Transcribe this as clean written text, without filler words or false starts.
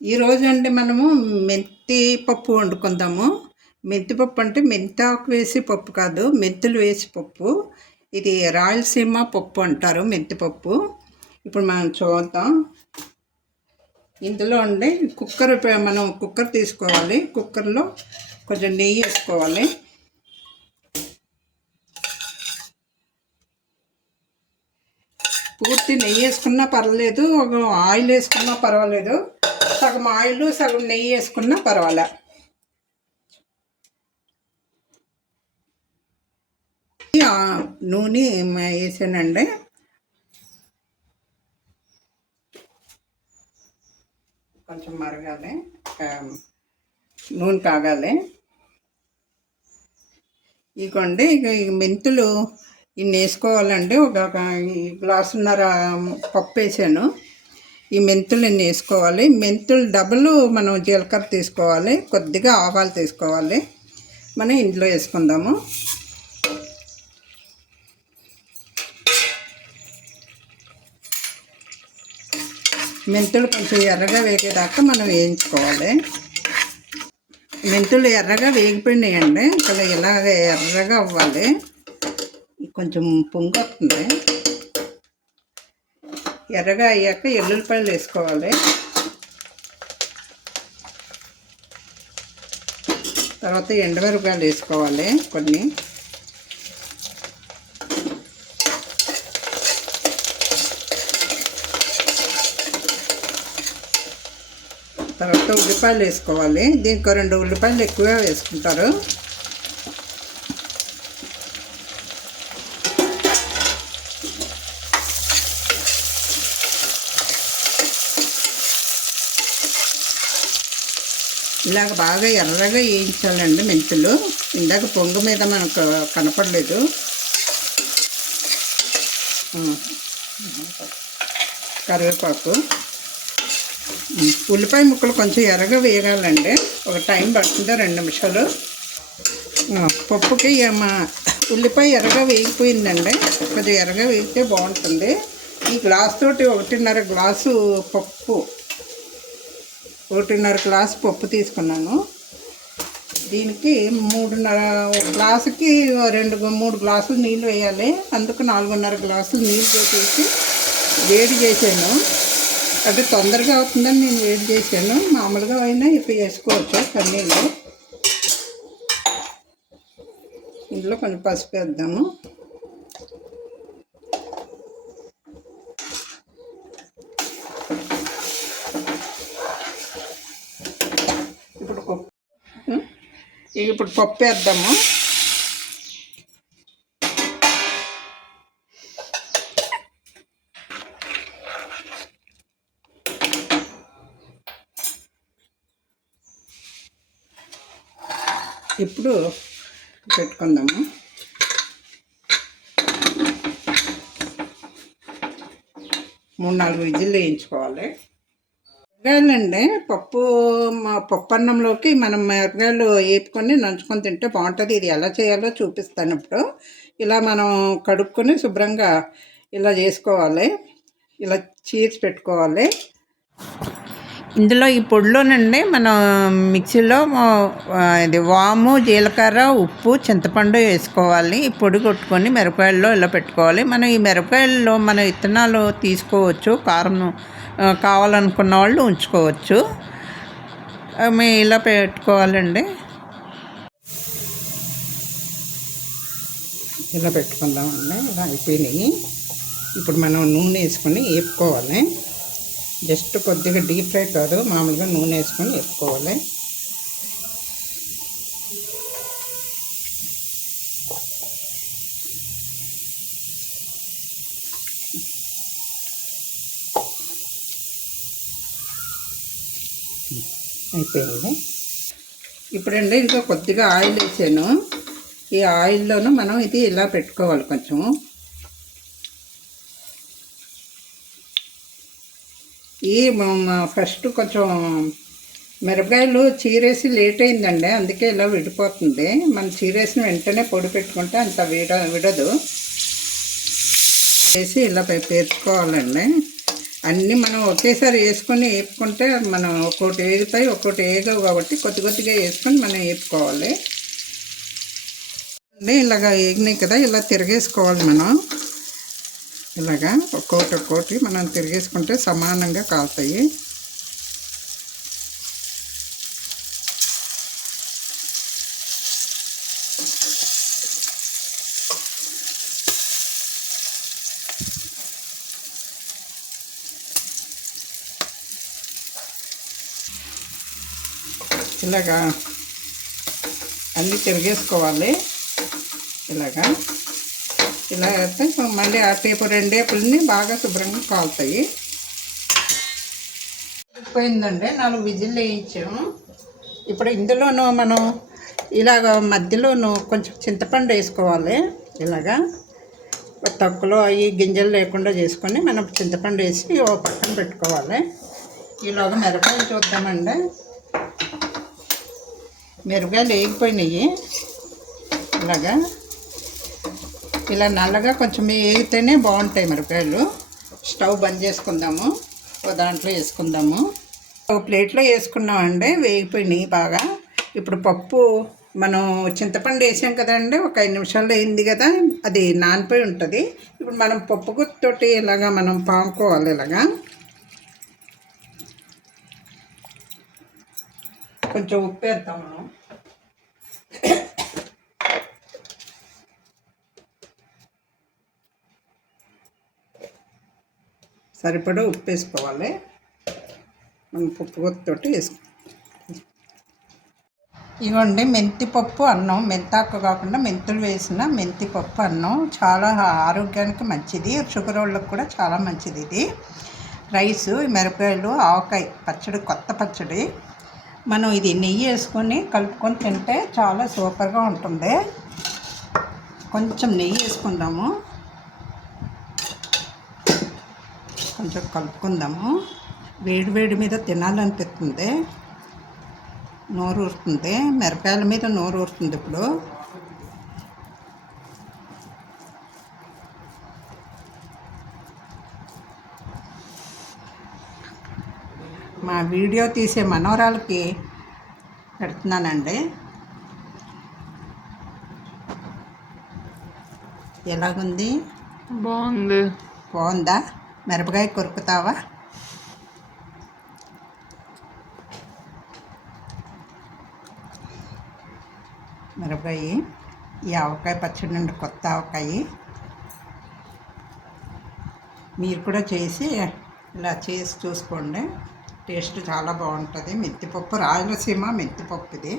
ఈరోజు అంటే మనము మెంతి పప్పు వండుకుందాము. మెంతి పప్పు అంటే మెంతాకు వేసి పప్పు కాదు, మెంతులు వేసి పప్పు. ఇది రాయలసీమ పప్పు అంటారు, మెంతి పప్పు. ఇప్పుడు మనం చూద్దాం. ఇందులో ఉండే మనం కుక్కర్ తీసుకోవాలి. కుక్కర్లో కొంచెం నెయ్యి వేసుకోవాలి. పూర్తి నెయ్యి వేసుకున్నా పర్వాలేదు, ఆయిల్ వేసుకున్నా పర్వాలేదు. సగం ఆయిల్ సగం నెయ్యి వేసుకున్నా పర్వాలే. నూనె వేసానండి. కొంచెం మరగాలి, నూనె కాగాలి. ఇదిగోండి, ఇక మెంతులు ఇన్ని వేసుకోవాలండి. ఒక గ్లాసున్నర పప్పు వేసాను. ఈ మెంతులు ఇన్ని వేసుకోవాలి. మెంతులు డబుల్ మనం జీలకర్ర తీసుకోవాలి, కొద్దిగా ఆవాలు తీసుకోవాలి. మనం ఇందులో వేసుకుందాము. మెంతులు కొంచెం ఎర్రగా వేగేదాకా మనం వేయించుకోవాలి. మెంతులు ఎర్రగా వేగిపోయినాయండి. అసలు ఇలాగ ఎర్రగా అవ్వాలి. కొంచెం పొంగు వస్తుంది. ఎర్రగా అయ్యాక ఎల్లుల్లిపాయలు వేసుకోవాలి. తర్వాత ఎండుమిరపకాయలు వేసుకోవాలి కొన్ని. తర్వాత ఉల్లిపాయలు వేసుకోవాలి. దీనికి 2 ఉల్లిపాయలు ఎక్కువ వేసుకుంటారు. ఇలాగ బాగా ఎర్రగా వేయించాలండి మెంతులు. ఇందాక పొంగు మీద మనకు కనపడలేదు. కరివేపాకు, ఉల్లిపాయ ముక్కలు కొంచెం ఎర్రగా వేయగాలండి. ఒక టైం పడుతుంది, 2 నిమిషాలు. పప్పుకి ఉల్లిపాయ ఎర్రగా వేగిపోయిందండి. కొంచెం ఎర్రగా వేగితే బాగుంటుంది. ఈ గ్లాస్ తోటి 1.5 గ్లాసు పప్పు, 1.5 గ్లాసు పప్పు తీసుకున్నాను. దీనికి 3.5 గ్లాసుకి 3 గ్లాసులు నీళ్ళు వేయాలి. అందుకు 4.5 గ్లాసులు నీళ్ళు వేసేసి వేడి చేసాను. అంటే తొందరగా అవుతుందని నేను వేడి చేశాను. మామూలుగా అయినా ఇప్పుడు వేసుకోవచ్చు కన్నీళ్ళు. ఇందులో కొంచెం పసుపు వేద్దాము. ఇప్పుడు పప్పు వేద్దాము. ఇప్పుడు పెట్టుకుందాము. మూడు 4 విజిల్లు వేయించుకోవాలి. మిరపకాయలండి, పప్పు అన్నంలోకి మనం మిరపకాయలు వేపుకొని నంచుకొని తింటే బాగుంటుంది. ఇది ఎలా చేయాలో చూపిస్తాను ఇప్పుడు. ఇలా మనం కడుక్కొని శుభ్రంగా ఇలా చేసుకోవాలి. ఇలా చీల్చి పెట్టుకోవాలి. ఇందులో ఈ పొడిలోనండి మనం మిక్సీలో ఇది వాము, జీలకర్ర, ఉప్పు, చింతపండు వేసుకోవాలి. ఈ పొడి కొట్టుకొని మిరపకాయల్లో ఇలా పెట్టుకోవాలి. మనం ఈ మిరపకాయల్లో మన విత్తనాలు తీసుకోవచ్చు. కారం కావాలనుకున్న వాళ్ళు ఉంచుకోవచ్చు. మేము ఇలా పెట్టుకోవాలండి. ఇలా పెట్టుకుందామండి. ఇలా అయిపోయినాయి. ఇప్పుడు మనం నూనె వేసుకొని వేపుకోవాలి. జస్ట్ కొద్దిగా డీప్ ఫ్రై కాదు, మామూలుగా నూనె వేసుకొని వేపుకోవాలి. అయిపోయింది. ఇప్పుడండి ఇంకా కొద్దిగా ఆయిల్ వేసాను. ఈ ఆయిల్లోనూ మనం ఇది ఇలా పెట్టుకోవాలి. కొంచెం ఫస్ట్ కొంచెం మిరపకాయలు చీరేసి లేట్ అయిందండి, అందుకే ఇలా విడిపోతుంది. మనం చీరేసిన వెంటనే పొడి పెట్టుకుంటే అంత విడదు. వేసి ఇలా పేర్చుకోవాలండి. అన్నీ మనం ఒకేసారి వేసుకొని వేపుకుంటే మనం ఒక్కోటి వేగిపోయి ఒక్కోటి వేగవు కాబట్టి కొద్ది కొద్దిగా వేసుకొని మనం వేపుకోవాలి. ఇలాగ వేగినాయి కదా, ఇలా తిరిగేసుకోవాలి మనం. ఇలాగా ఒక్కోటి మనం తిరిగేసుకుంటే సమానంగా కాలుతాయి. ఇలాగా అన్నీ తిరిగేసుకోవాలి. ఇలా అయితే మళ్ళీ ఆ టేపు రెండేపుల్ని బాగా శుభ్రంగా కాలుతాయి. పోయిందండి, 4 విజిల్ వేయించాము. ఇప్పుడు ఇందులోనూ మనం ఇలాగ మధ్యలోనూ కొంచెం చింతపండు వేసుకోవాలి. ఇలాగా తక్కువలో అవి గింజలు లేకుండా చేసుకొని మనం చింతపండు వేసి ఓ పక్కన పెట్టుకోవాలి. ఈలోగా మిరపకాయలు చూద్దామండి. మిరపకాయలు వేగిపోయినాయి. ఇలాగా ఇలా నల్లగా కొంచెం వేగితేనే బాగుంటాయి మిరపకాయలు. స్టవ్ బంద్ చేసుకుందాము, ఒక దాంట్లో వేసుకుందాము. ఒక ప్లేట్లో వేసుకున్నామండి, వేగిపోయినాయి బాగా. ఇప్పుడు పప్పు మనం చింతపండు వేసాం కదండి, ఒక 5 నిమిషాల్లో అయింది కదా, అది నానిపోయి ఉంటుంది. ఇప్పుడు మనం పప్పు గుత్తోటి ఇలాగా మనం పాముకోవాలి. ఇలాగా కొంచెం ఉప్పు వేద్దాం మనం. సరిపడా ఉప్పు వేసుకోవాలి. మనం పప్పు గుత్తోటి వేసుకోవాలి. ఇవ్వండి మెంతిపప్పు అన్నం, మెంతాకు కాకుండా మెంతులు వేసిన మెంతిపప్పు అన్నం చాలా ఆరోగ్యానికి మంచిది, షుగర్ వాళ్ళకి కూడా చాలా మంచిది. ఇది రైసు, మిరపకాయలు, ఆవకాయ పచ్చడి, కొత్త పచ్చడి. మనం ఇది నెయ్యి వేసుకొని కలుపుకొని తింటే చాలా సూపర్గా ఉంటుంది. కొంచెం నెయ్యి వేసుకుందాము, కొంచెం కలుపుకుందాము. వేడి మీద తినాలనిపిస్తుంది, నోరు ఊరుతుంది. మిరపకాయల మీద నోరు ఊరుతుంది. ఇప్పుడు మా వీడియో తీసే మనవరాలకి పెడుతున్నానండి. ఎలాగుంది? బాగుందా? మిరపకాయ కొరుకుతావా? మిరపకాయ, ఈ ఆవకాయ పచ్చడి నుండి కొత్త ఆవకాయ. మీరు కూడా చేసి ఇలా చేసి చూసుకోండి, టేస్ట్ చాలా బాగుంటుంది. మెంతిపప్పు, రాయలసీమ మెంతిపప్పు ఇది.